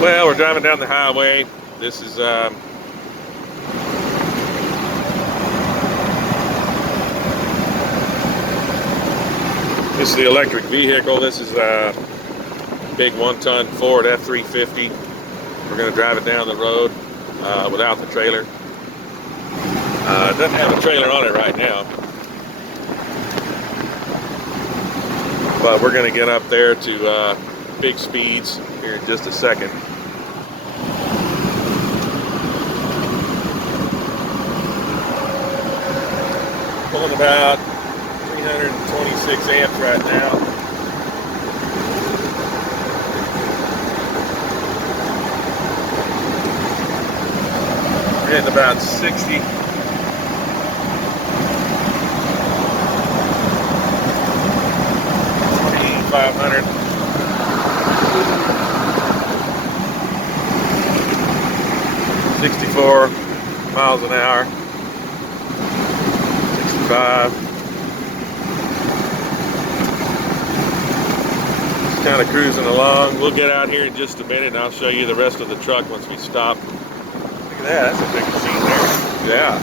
Well, we're driving down the highway. This is the electric vehicle. This is a big 1-ton Ford F-350. We're going to drive it down the road without the trailer. It doesn't have a trailer on it right now, but we're going to get up there to big speeds here in just a second. Pulling about 326 amps right now. We're hitting about 60. 500. 64 miles an hour. 65. Just kind of cruising along. We'll get out here in just a minute and I'll show you the rest of the truck once we stop. Look at that, that's a big machine there. Yeah.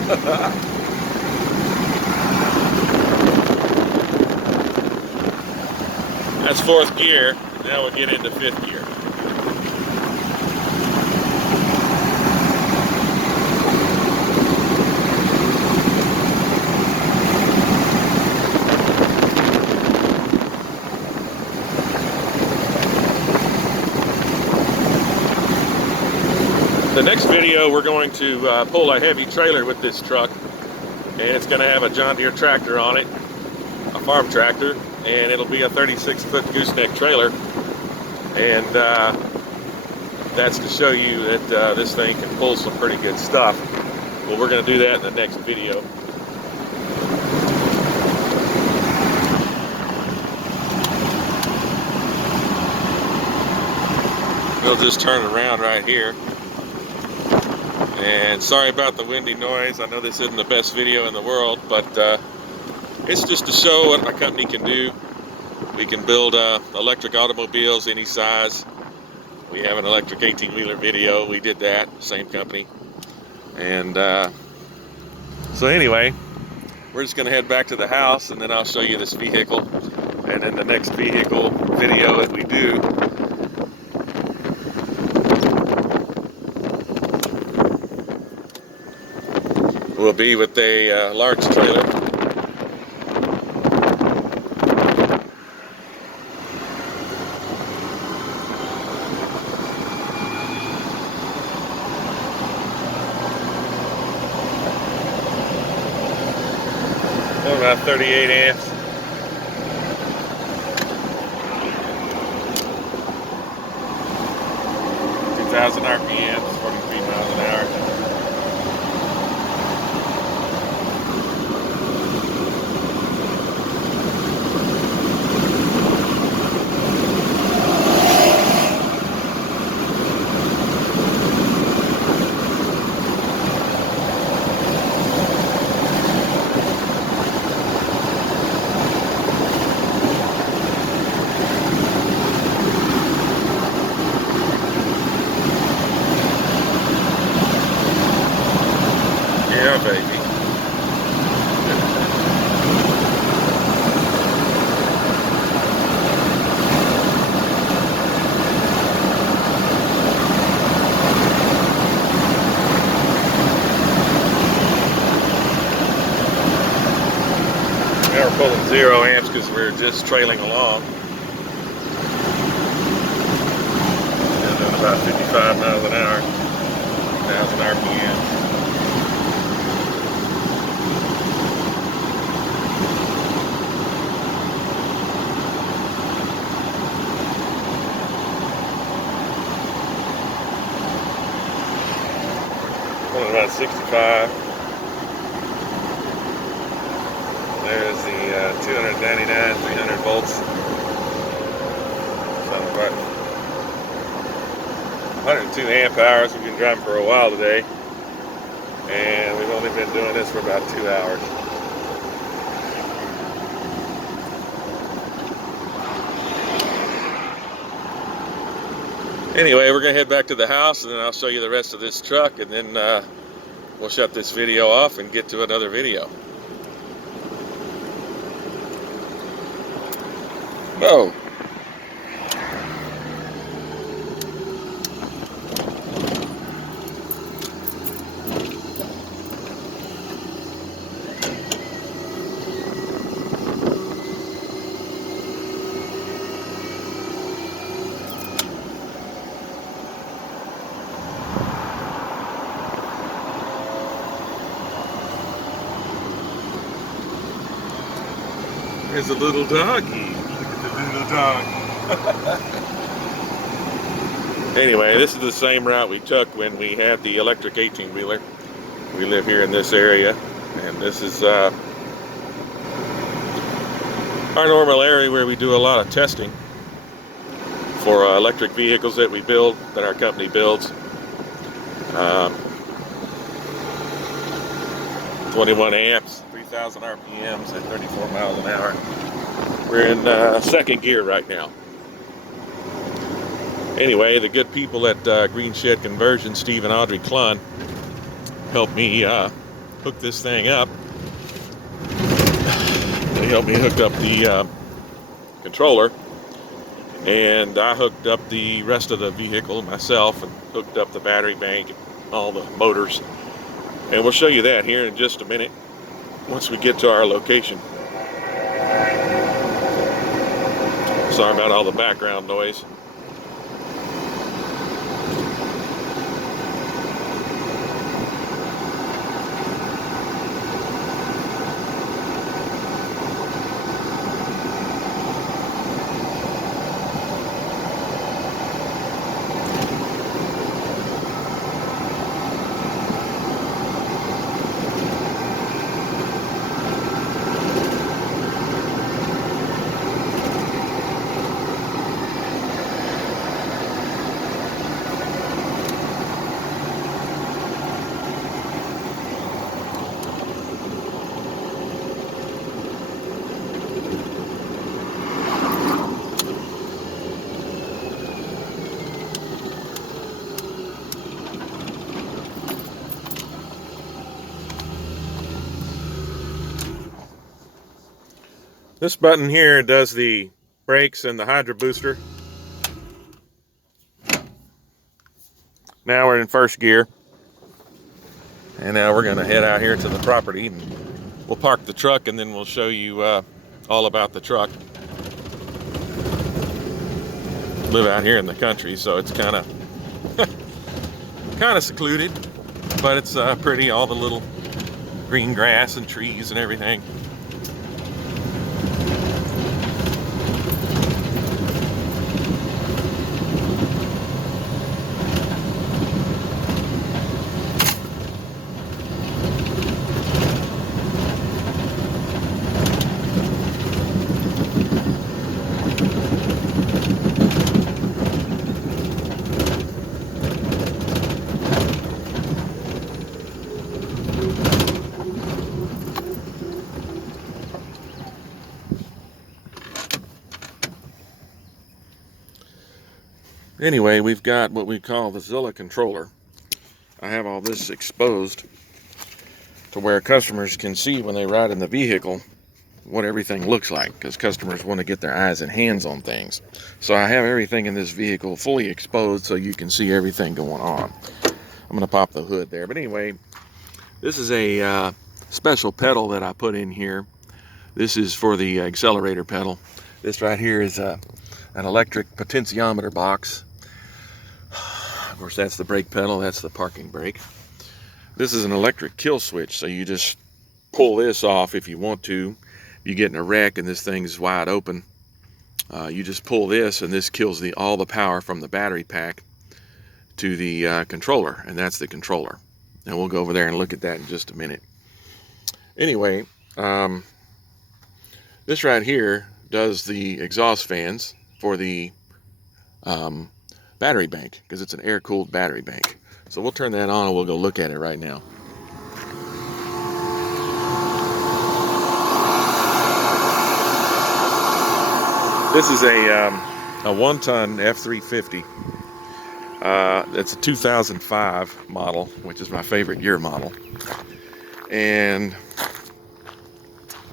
That's 4th gear. Now we'll get into 5th gear. The next video, we're going to pull a heavy trailer with this truck, and it's going to have a John Deere tractor on it, a farm tractor, and it'll be a 36-foot gooseneck trailer. And that's to show you that this thing can pull some pretty good stuff. Well, we're going to do that in the next video. We'll just turn around right here. And sorry about the windy noise. I know this isn't the best video in the world, but it's just to show what my company can do. We can build electric automobiles any size. We have an electric 18-wheeler video. We did that, same company. And so anyway, we're just going to head back to the house, and then I'll show you this vehicle. And then the next vehicle video that we do, will be with a large trailer. About 38 amps. (2,000 RPMs, 43 miles an hour. Yeah, baby. Now we're pulling 0 amps because we're just trailing along. And doing about 55 miles an hour, 1,000 RPM. About 65. There's the 299, 300 volts. So about 102 amp hours. We've been driving for a while today, and we've only been doing this for about 2 hours. Anyway, we're gonna head back to the house, and then I'll show you the rest of this truck, and then we'll shut this video off and get to another video. Oh. There's a little doggy. Look at the little dog. Anyway, this is the same route we took when we had the electric 18-wheeler. We live here in this area, and this is our normal area where we do a lot of testing for electric vehicles that we build, that our company builds. 21 amps, 3,000 RPMs at 34 miles an hour. We're in second gear right now. Anyway, the good people at Green Shed Conversion, Steve and Audrey Klun, helped me hook this thing up. They helped me hook up the controller, and I hooked up the rest of the vehicle myself and hooked up the battery bank and all the motors. And we'll show you that here in just a minute once we get to our location. Sorry about all the background noise. This button here does the brakes and the hydro booster. Now we're in first gear. And now we're gonna head out here to the property, and we'll park the truck, and then we'll show you all about the truck. Live out here in the country, so it's kind of secluded, but it's pretty, all the little green grass and trees and everything. Anyway, we've got what we call the Zilla controller. I have all this exposed to where customers can see when they ride in the vehicle what everything looks like, because customers want to get their eyes and hands on things. So I have everything in this vehicle fully exposed so you can see everything going on. I'm going to pop the hood there. But anyway, this is a special pedal that I put in here. This is for the accelerator pedal. This right here is an electric potentiometer box. Of course, that's the brake pedal, that's the parking brake. This is an electric kill switch, so you just pull this off if you want to. If you get in a wreck and this thing's wide open, you just pull this, and this kills all the power from the battery pack to the controller, and that's the controller. And we'll go over there and look at that in just a minute. Anyway, this right here does the exhaust fans for the battery bank, because it's an air-cooled battery bank. So we'll turn that on and we'll go look at it right now. This is a 1-ton F350. It's a 2005 model, which is my favorite year model. And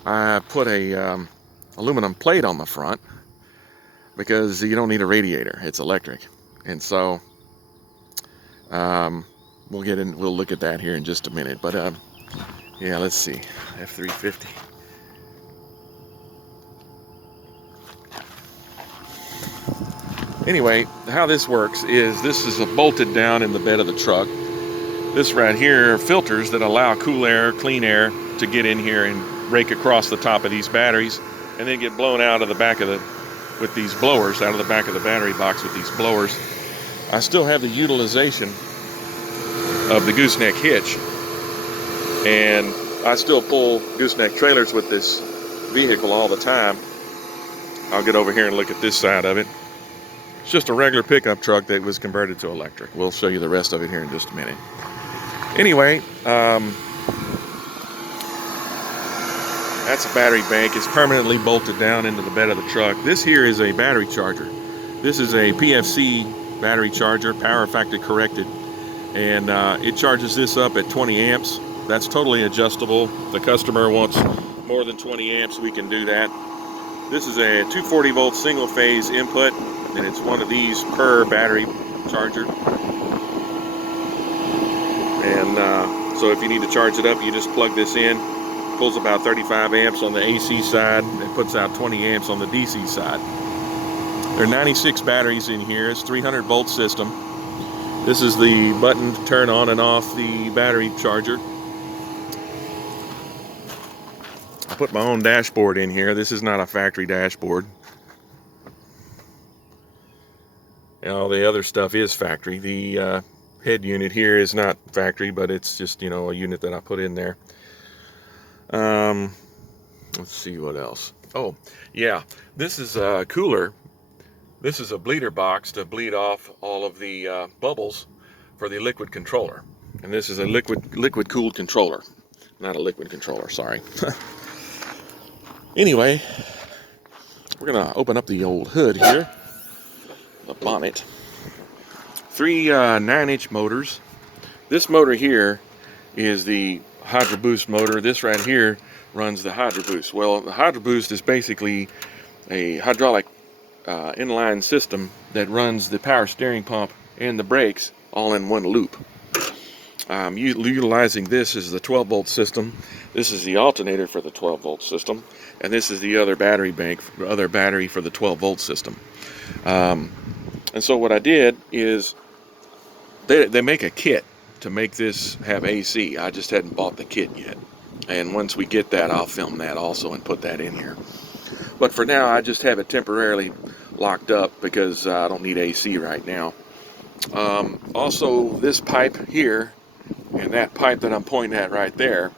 I put a aluminum plate on the front because you don't need a radiator, it's electric. And so we'll look at that here in just a minute. But yeah, let's see, F350. Anyway, how this works is this is bolted down in the bed of the truck. This right here are filters that allow cool air, clean air to get in here and rake across the top of these batteries and then get blown out of the back of with these blowers, out of the back of the battery box with these blowers. I still have the utilization of the gooseneck hitch, and I still pull gooseneck trailers with this vehicle all the time. I'll get over here and look at this side of it. It's just a regular pickup truck that was converted to electric. We'll show you the rest of it here in just a minute. Anyway, that's a battery bank. It's permanently bolted down into the bed of the truck. This here is a battery charger. This is a PFC battery charger, power factor corrected, and it charges this up at 20 amps. That's totally adjustable. If the customer wants more than 20 amps, we can do that. This is a 240 volt single phase input, and it's one of these per battery charger. And so if you need to charge it up, you just plug this in. Pulls about 35 amps on the AC side and puts out 20 amps on the DC side. There are 96 batteries in here. It's a 300 volt system. This is the button to turn on and off the battery charger. I put my own dashboard in here. This is not a factory dashboard. And all the other stuff is factory. The head unit here is not factory, but it's just, you know, a unit that I put in there. Let's see what else. Oh, yeah, this is a cooler. This is a bleeder box to bleed off all of the bubbles for the liquid controller. And this is a liquid cooled controller, not a liquid controller, sorry. Anyway, we're gonna open up the old hood here, the bonnet. 3 9-inch motors. This motor here is the Hydro Boost motor. This right here runs the Hydro Boost. Well, the Hydro Boost is basically a hydraulic inline system that runs the power steering pump and the brakes all in one loop. Utilizing this is the 12 volt system. This is the alternator for the 12 volt system, and this is the other battery bank, other battery for the 12 volt system. And so what I did is they make a kit to make this have AC. I just hadn't bought the kit yet, and once we get that, I'll film that also and put that in here. But for now, I just have it temporarily locked up because I don't need AC right now. Also, this pipe here and that pipe that I'm pointing at right there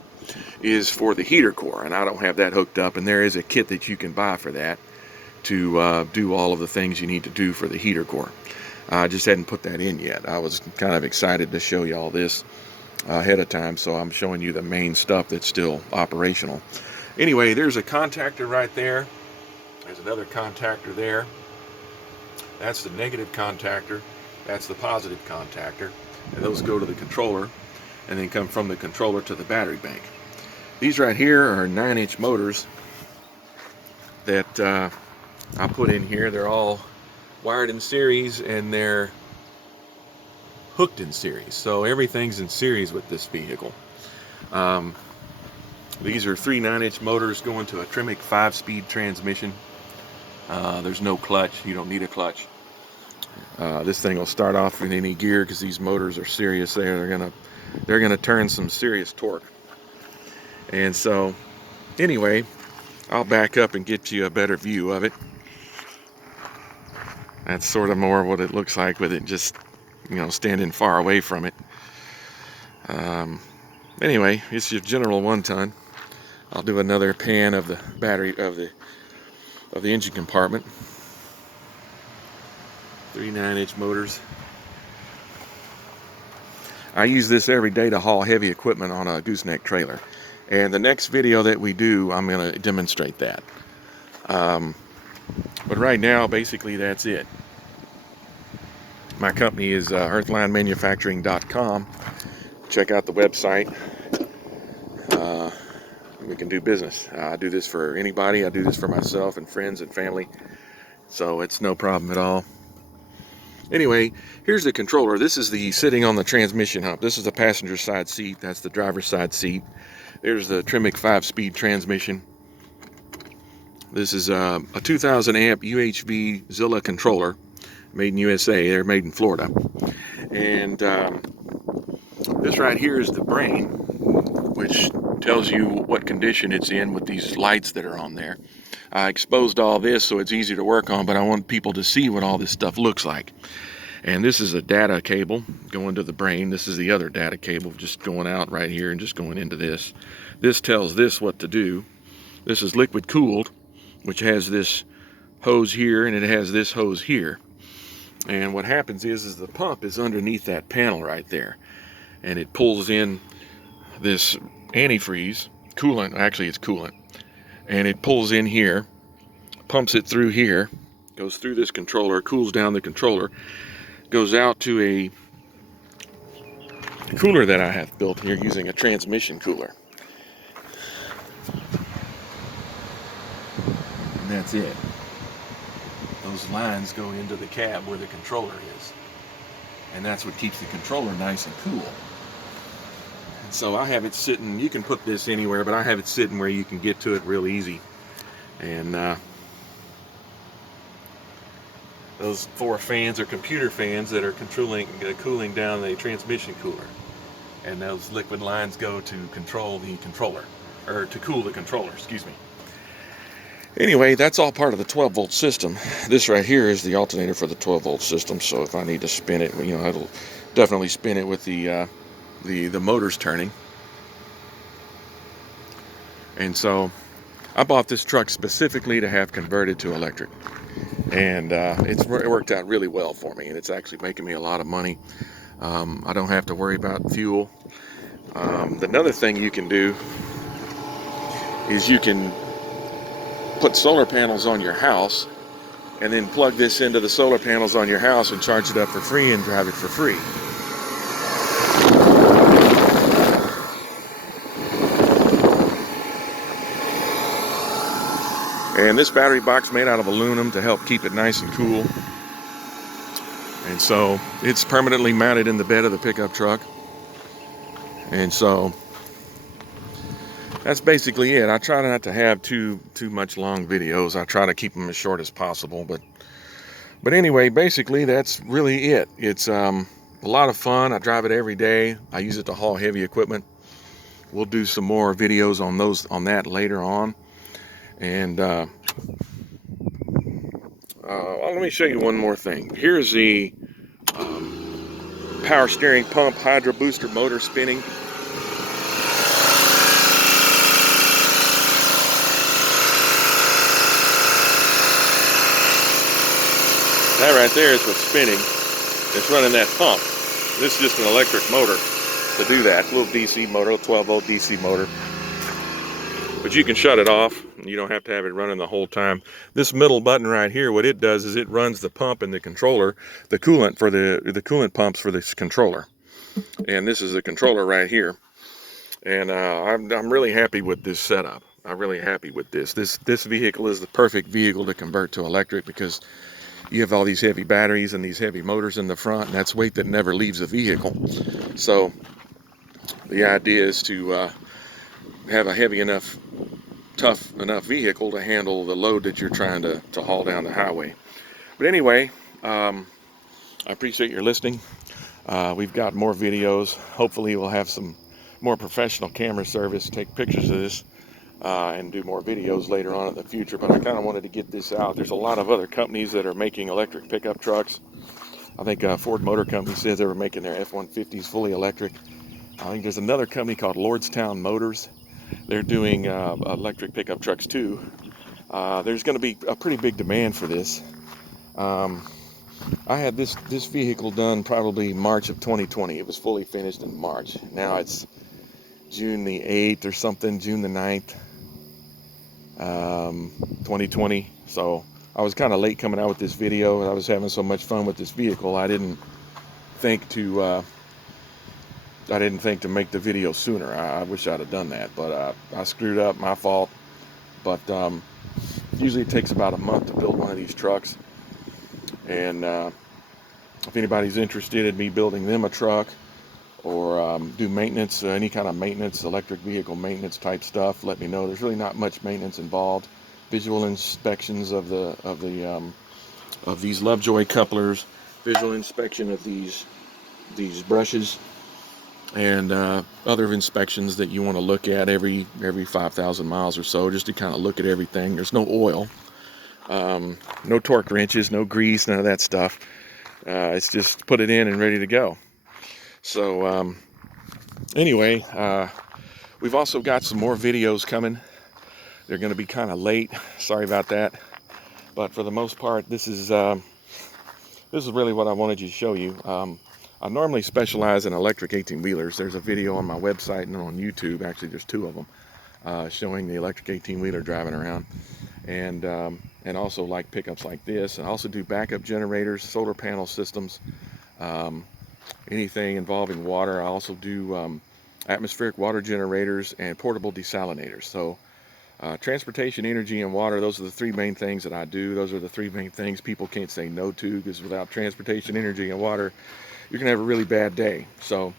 is for the heater core, and I don't have that hooked up, and there is a kit that you can buy for that to do all of the things you need to do for the heater core. I just hadn't put that in yet. I was kind of excited to show you all this ahead of time, so I'm showing you the main stuff that's still operational. Anyway, there's a contactor right there. There's another contactor there. That's the negative contactor. That's the positive contactor. And those go to the controller and then come from the controller to the battery bank. These right here are 9-inch motors that I put in here. They're all wired in series and they're hooked in series. So everything's in series with this vehicle. These are 3 9-inch motors going to a Tremec 5-speed transmission. There's no clutch. You don't need a clutch. This thing will start off in any gear because these motors are serious. They're gonna turn some serious torque. And so, anyway, I'll back up and get you a better view of it. That's sort of more what it looks like with it just, you know, standing far away from it. Anyway, it's your general 1-ton. I'll do another pan of the battery of the engine compartment. 3 9-inch motors. I use this every day to haul heavy equipment on a gooseneck trailer. And the next video that we do, I'm going to demonstrate that. But right now, basically, that's it. My company is earthlinemanufacturing.com. Check out the website. We can do business. I do this for anybody. I do this for myself and friends and family. So it's no problem at all. Anyway, here's the controller. This is the sitting on the transmission hump. This is the passenger side seat. That's the driver's side seat. There's the Tremec 5-speed transmission. This is a 2000 amp UHV Zilla controller, made in USA. They're made in Florida. And this right here is the brain, which tells you what condition it's in with these lights that are on there. I exposed all this so it's easy to work on, but I want people to see what all this stuff looks like. And this is a data cable going to the brain. This is the other data cable just going out right here and just going into this. This tells this what to do. This is liquid cooled, which has this hose here and it has this hose here. And what happens is the pump is underneath that panel right there. And it pulls in this antifreeze, coolant, actually it's coolant. And it pulls in here, pumps it through here, goes through this controller, cools down the controller, goes out to a cooler that I have built here using a transmission cooler. And that's it. Those lines go into the cab where the controller is. And that's what keeps the controller nice and cool. And so I have it sitting, you can put this anywhere, but I have it sitting where you can get to it real easy. And those 4 fans are computer fans that are cooling down the transmission cooler. And those liquid lines go to control the controller, or to cool the controller, excuse me. Anyway, that's all part of the 12-volt system. This right here is the alternator for the 12-volt system, so if I need to spin it, you know, it'll definitely spin it with the motors turning. And so I bought this truck specifically to have converted to electric. And it worked out really well for me, and it's actually making me a lot of money. I don't have to worry about fuel. Another thing you can do is you can put solar panels on your house and then plug this into the solar panels on your house and charge it up for free and drive it for free. And this battery box made out of aluminum to help keep it nice and cool. And so it's permanently mounted in the bed of the pickup truck. And so that's basically it. I try not to have too much long videos. I try to keep them as short as possible. But anyway, basically that's really it. It's a lot of fun. I drive it every day. I use it to haul heavy equipment. We'll do some more videos on that later on. And let me show you one more thing. Here's the power steering pump hydro booster motor spinning. That right there is what's spinning. It's running that pump. This is just an electric motor to do that. A little DC motor, a 12-volt DC motor. But you can shut it off. You don't have to have it running the whole time. This middle button right here, what it does is it runs the pump and the controller, the coolant for the coolant pumps for this controller. And this is the controller right here. And I'm really happy with this setup. I'm really happy with this. This vehicle is the perfect vehicle to convert to electric because you have all these heavy batteries and these heavy motors in the front, and that's weight that never leaves the vehicle. So the idea is to have a heavy enough, tough enough vehicle to handle the load that you're trying to haul down the highway. But anyway, I appreciate your listening. We've got more videos. Hopefully we'll have some more professional camera service, take pictures of this, and do more videos later on in the future. But I kind of wanted to get this out. There's a lot of other companies that are making electric pickup trucks. I think Ford Motor Company says they were making their F-150s fully electric. I think there's another company called Lordstown Motors. They're doing electric pickup trucks too. There's going to be a pretty big demand for this. I had this vehicle done probably March of 2020. It was fully finished in March. Now it's June the 8th or something, June the 9th, 2020. So I was kind of late coming out with this video. I was having so much fun with this vehicle. I didn't think to make the video sooner. I wish I'd have done that, but I screwed up, my fault. But usually it takes about a month to build one of these trucks, and if anybody's interested in me building them a truck, or do maintenance, any kind of maintenance, electric vehicle maintenance type stuff, let me know. There's really not much maintenance involved. Visual inspections of these Lovejoy couplers, visual inspection of these brushes, and other inspections that you want to look at every 5,000 miles or so, just to kind of look at everything. There's no oil, no torque wrenches, no grease, none of that stuff. It's just put it in and ready to go. So anyway, we've also got some more videos coming. They're going to be kind of late. Sorry about that. But for the most part, this is really what I wanted to show you. I normally specialize in electric 18-wheelers. There's a video on my website and on YouTube. Actually, there's two of them showing the electric 18-wheeler driving around, and also like pickups like this. I also do backup generators, solar panel systems, anything involving water. I also do atmospheric water generators and portable desalinators. So transportation, energy, and water, those are the three main things that I do. Those are the three main things people can't say no to, because without transportation, energy, and water, you're going to have a really bad day. So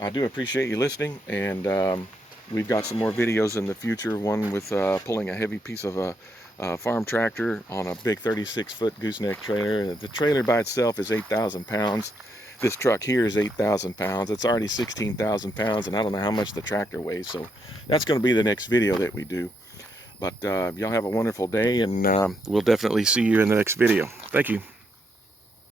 I do appreciate you listening, and we've got some more videos in the future. One with pulling a heavy piece of a farm tractor on a big 36-foot gooseneck trailer. The trailer by itself is 8,000 pounds. This truck here is 8,000 pounds. It's already 16,000 pounds, and I don't know how much the tractor weighs. So that's going to be the next video that we do. But y'all have a wonderful day, and we'll definitely see you in the next video. Thank you.